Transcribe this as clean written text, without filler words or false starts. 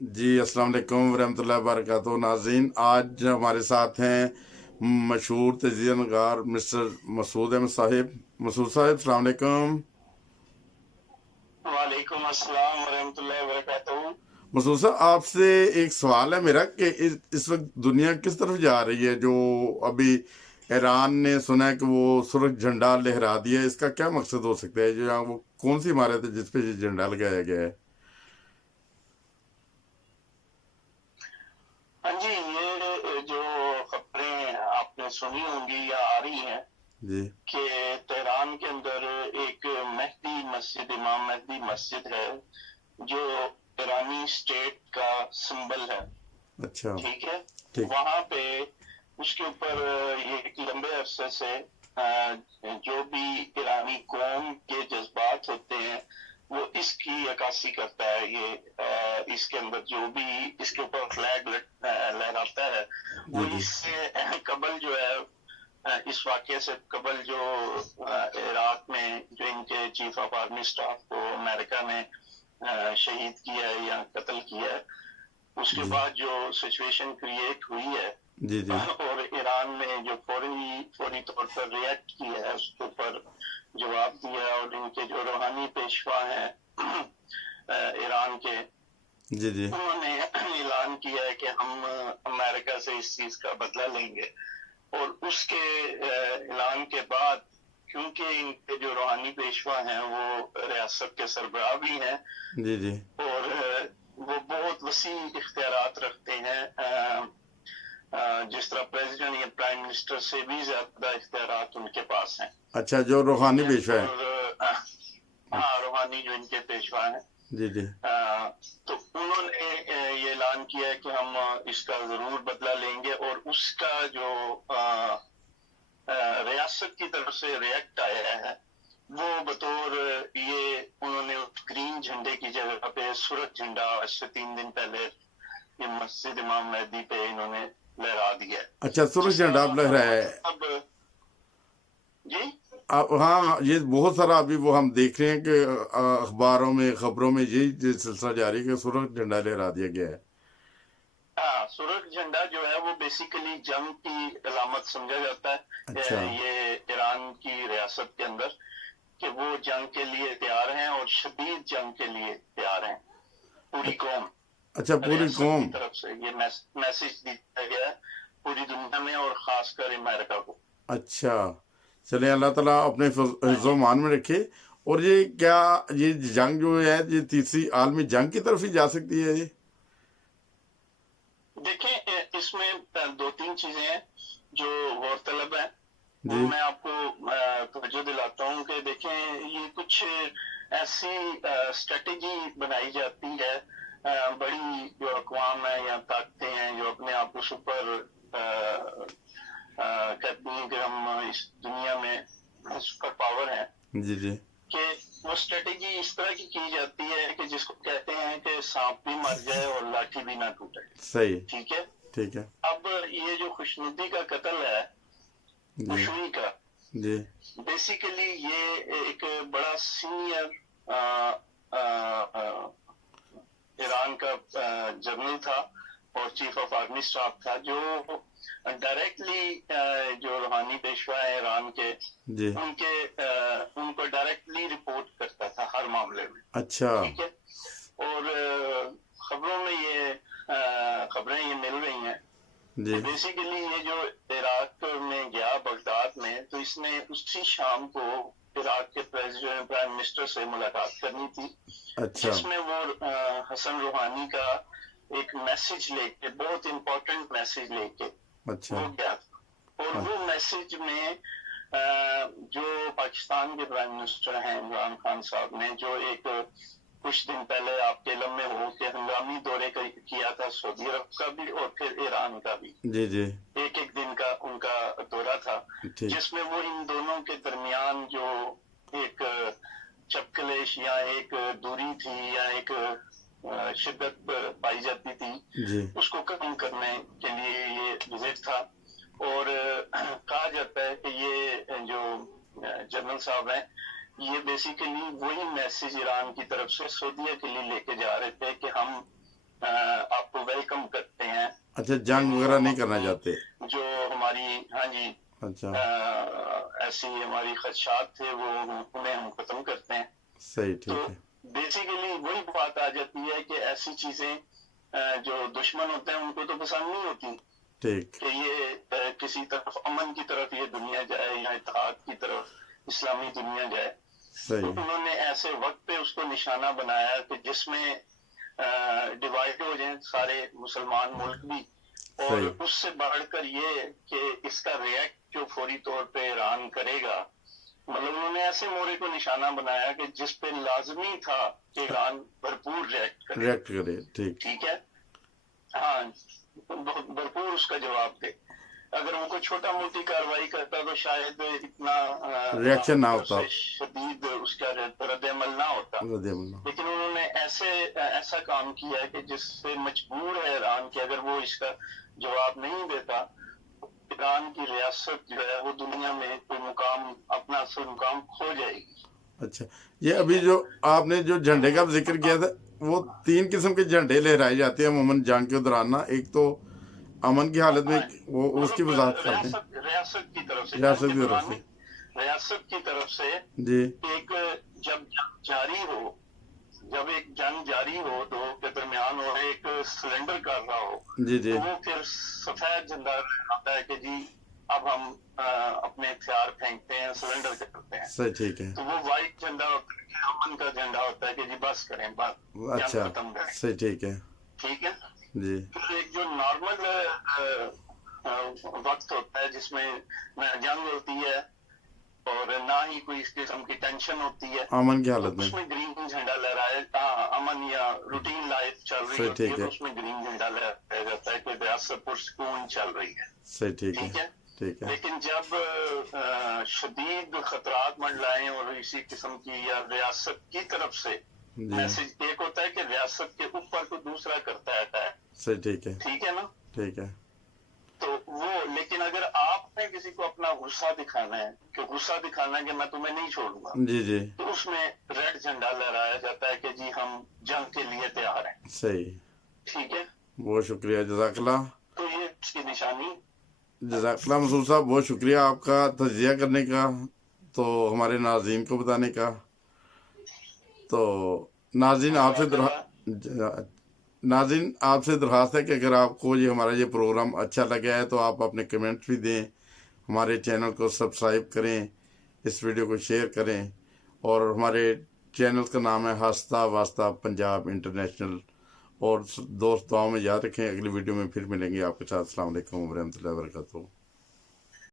जी अस्सलाम वालेकुम वरहमतुल्लाहि वबरकातुहू। नाज़रीन, आज हमारे साथ हैं मशहूर तजिया नगार मिस्टर मसूद अहमद साहिब। मसूद साहिब, अस्सलाम वालेकुम। वालेकुम अस्सलाम वरहमतुल्लाहि वबरकातुहू। मसूद साहब, आपसे एक सवाल है मेरा कि इस वक्त दुनिया किस तरफ जा रही है? जो अभी ईरान ने सुना है कि वो सुर्ख झंडा लहरा दिया, इसका क्या मकसद हो सकता है? जो यहाँ वो कौन सी इमारत है जिस पे ये झंडा लगाया गया है? हाँ जी, ये जो खबरें आपने सुनी होंगी या आ रही हैं जी कि तेहरान के अंदर एक मेहदी मस्जिद, इमाम मेहदी मस्जिद है जो ईरानी स्टेट का सिंबल है। अच्छा। ठीक है, ठीक। वहां पे उसके ऊपर ये एक लंबे अरसे से जो भी ईरानी कौम के जज्बात होते हैं वो इसकी अक्कासी करता है। ये इसके अंदर जो भी इसके ऊपर फ्लैग लहराता है जी वो जी इससे कबल जो है, इस वाक़े से कबल जो इराक में जो इनके चीफ ऑफ आर्मी स्टाफ को अमेरिका ने शहीद किया है या कत्ल किया है, उसके जी बाद जो सिचुएशन क्रिएट हुई है जी जी और ईरान ने जो फौरी तौर पर रिएक्ट किया है, उसके ऊपर जवाब दिया है। और इनके जो रूहानी पेशवा हैं ईरान के, जी जी। उन्होंने ऐलान किया है कि हम अमेरिका से इस चीज का बदला लेंगे। और उसके ऐलान के बाद, क्योंकि इनके जो रूहानी पेशवा हैं वो रियासत के सरबराह भी हैं जी जी। और वो बहुत वसी इख्तियारात रखते हैं, जिस तरह प्रेसिडेंट या प्राइम मिनिस्टर से भी ज्यादा इख्तियारात उनके पास हैं। अच्छा, जो ठीक रूहानी है, पेशवा है। और हाँ, रूहानी जो इनके पेशवा हैं, जी जी। तो उन्होंने ये ऐलान किया है कि हम इसका जरूर बदला लेंगे। और उसका जो रियासत की तरफ से रिएक्ट आया है वो बतौर ये उन्होंने ग्रीन झंडे की जगह पे सुरख झंडा आज से 3 दिन पहले ये मस्जिद इमाम मेहदी पे इन्होंने लहरा दिया है, अच्छा, सुर्ख झंडा आप लग रहा है। मतलब जी। हाँ, ये बहुत सारा अभी वो हम देख रहे हैं कि अखबारों में, खबरों में यही सिलसिला जारी है कि सुर्ख झंडा लहरा दिया गया है। हाँ, सुरख झंडा जो है वो बेसिकली जंग की अलामत समझा जाता है अच्छा। ये ईरान की रियासत के अंदर, कि वो जंग के लिए तैयार हैं और शदीद जंग के लिए तैयार हैं। पूरी कौम, अच्छा, पूरी रियासत की कौम। तरफ से ये मैसेज दिया गया है पूरी दुनिया में और खासकर अमेरिका को। अच्छा, चले, अल्लाह ताला अपने हाँ हिफ्ज़ जी, मान में रखे। और ये क्या, ये जंग जो है ये तीसरी आलमी जंग की तरफ ही जा सकती है ये? देखें इसमें 2-3 चीजें हैं जो गौरतलब है। वो जी। मैं आपको तवज्जो दिलाता हूँ कि देखें, ये कुछ ऐसी स्ट्रेटेजी बनाई जाती है, बड़ी जो अक़वाम है या ताकतें हैं जो अपने आप को सुपर कहती हैं कि हम इस दुनिया में सुपर पावर हैं, जी जी। कि वो स्ट्रेटेजी इस तरह की जाती है कि जिसको कहते हैं कि सांप भी मर जाए और लाठी भी ना टूटे। सही। ठीक है, ठीक है। अब ये जो खुशनुदी का कत्ल है, जी खुशबू का, जी बेसिकली ये एक बड़ा सीनियर ईरान का जनरल था और चीफ ऑफ आर्मी स्टाफ था, जो डायरेक्टली जो रूहानी पेशवा है ईरान के, जी। उनको डायरेक्टली रिपोर्ट करता था हर मामले में। अच्छा। ठीक है, और खबरों में ये खबरें ये मिल रही हैं जी कि बेसिकली ये जो इराक में गया बगदाद में, तो इसने उसी शाम को इराक के प्रेसिडेंट प्राइम मिनिस्टर से मुलाकात करनी थी, अच्छा जिसमें वो हसन रूहानी का एक मैसेज लेके, बहुत इंपॉर्टेंट मैसेज लेके अच्छा वो गया था। और वो मैसेज में जो पाकिस्तान के प्राइम मिनिस्टर हैं इमरान खान साहब ने, जो एक कुछ दिन पहले आपके इल्म में हो के हंगामी दौरे किया था सऊदी अरब का भी और फिर ईरान का भी, जी जी। एक एक दिन का उनका दौरा था, ठीक। जिसमें वो इन दोनों के दरमियान जो एक चपकलेश या एक दूरी थी या एक शिद्दत पाई जाती थी, जी। उसको कम करने के लिए ये विजिट था। और कहा जाता है कि ये जो जनरल साहब हैं, ये बेसिकली वही मैसेज ईरान की तरफ से सऊदीया के लिए लेके जा रहे थे कि हम اچھا جنگ وغیرہ نہیں کرنا چاہتے. جو ہماری ہاں جی اچھا ایسی ہماری خدشات تھے وہ انہیں ہم ختم کرتے ہیں. صحیح تو ٹھیک ہے. بیسیکلی وہی بات آ جاتی ہے کہ ایسی چیزیں جو دشمن ہوتے ہیں ان کو تو پسند نہیں ہوتی ٹھیک کہ یہ کسی طرف امن کی طرف یہ دنیا جائے یا اتحاد کی طرف اسلامی دنیا جائے. تو صحیح انہوں نے ایسے وقت پہ اس کو نشانہ بنایا کہ جس میں ڈیوائڈ ہو جائیں سارے مسلمان ملک بھی, اور صحیح اس سے بڑھ کر یہ کہ اس کا ریئیکٹ جو فوری طور پہ ایران کرے گا, مطلب انہوں نے ایسے مورے کو نشانہ بنایا کہ جس پہ لازمی تھا کہ ایران بھرپور ریئیکٹ کرے. ریئیکٹ کرے. ٹھیک ٹھیک ہے, ہاں بھرپور اس کا جواب دے. اگر وہ کوئی چھوٹا موٹی کاروائی کرتا تو شاید اتنا ریئیکشن نہ ہوتا. شدید اس کا رد عمل نہ ہوتا. لیکن انہوں نے ایسا کام کیا ہے کہ جس سے مجبور ہے ایران کہ اگر وہ اس کا جواب نہیں دیتا ایران کی ریاست جو ہے وہ دنیا میں کوئی مقام اپنا اصل مقام کھو جائے گی. اچھا یہ ابھی جو آپ نے جو جھنڈے کا ذکر کیا تھا وہ 3 قسم کے جھنڈے لہرائے جاتے ہیں عموماً جنگ کے دوران نا. ایک تو امن کی حالت میں وہ اس کی وضاحت کرتے ہیں. ریاست کی طرف سے ریاست کی طرف سے ریاست کی طرف سے جی ایک جب ایک جنگ جاری ہو دو کے درمیان اور ایک سلنڈر کر رہا ہو جی جی تو وہ پھر سفید جھنڈا آتا ہے کہ جی اب ہم اپنے ہتھیار پھینکتے ہیں, سلنڈر کرتے ہیں. صحیح ٹھیک ہے. تو وہ وائٹ جھنڈا ہوتا ہے کہ امن کا جھنڈا ہوتا ہے کہ جی بس کریں بات اچھا ختم کریں. صحیح ٹھیک ہے. ٹھیک ہے جی پھر ایک جو نارمل وقت ہوتا ہے جس میں نہ جنگ ہوتی ہے اور نہ ہی کوئی اس قسم کی ٹینشن ہوتی ہے, امن کی حالت میں اس میں گرین جھنڈا لہرایا امن یا روٹین لائف چل رہی ہوتی ہے تو اس میں گرین جھنڈا لہرایا جاتا ہے کہ ریاست پرسکون چل رہی ہے. صحیح ٹھیک ٹھیک ہے. ہے ٹھیک ہے. لیکن جب شدید خطرات منڈلائیں اور اسی قسم کی یا ریاست کی طرف سے جی میسج ایک ہوتا ہے کہ ریاست کے اوپر کو دوسرا کرتا ہے اٹیک. صحیح ٹھیک ہے. ٹھیک ہے نا. ٹھیک ہے. تو وہ لیکن اگر آپ نے کسی کو اپنا غصہ دکھانا ہے کہ غصہ دکھانا ہے کہ میں تمہیں نہیں چھوڑوں گا جی جی تو اس میں ریڈ جھنڈا لہرایا جاتا ہے کہ جی ہم جنگ کے لیے تیار ہیں. صحیح. ٹھیک ہے بہت شکریہ جزاک اللہ. تو یہ اس کی نشانی. جزاک اللہ مسعود صاحب, بہت شکریہ آپ کا تجزیہ کرنے کا تو ہمارے ناظرین کو بتانے کا. تو ناظرین آپ سے درخواست ہے کہ اگر آپ کو یہ ہمارا یہ پروگرام اچھا لگا ہے تو آپ اپنے کمنٹس بھی دیں, ہمارے چینل کو سبسکرائب کریں, اس ویڈیو کو شیئر کریں, اور ہمارے چینل کا نام ہے ہستہ واسطہ پنجاب انٹرنیشنل. اور دوست دعاؤں میں یاد رکھیں. اگلی ویڈیو میں پھر ملیں گے آپ کے ساتھ. السلام علیکم ورحمۃ اللہ وبرکاتہ.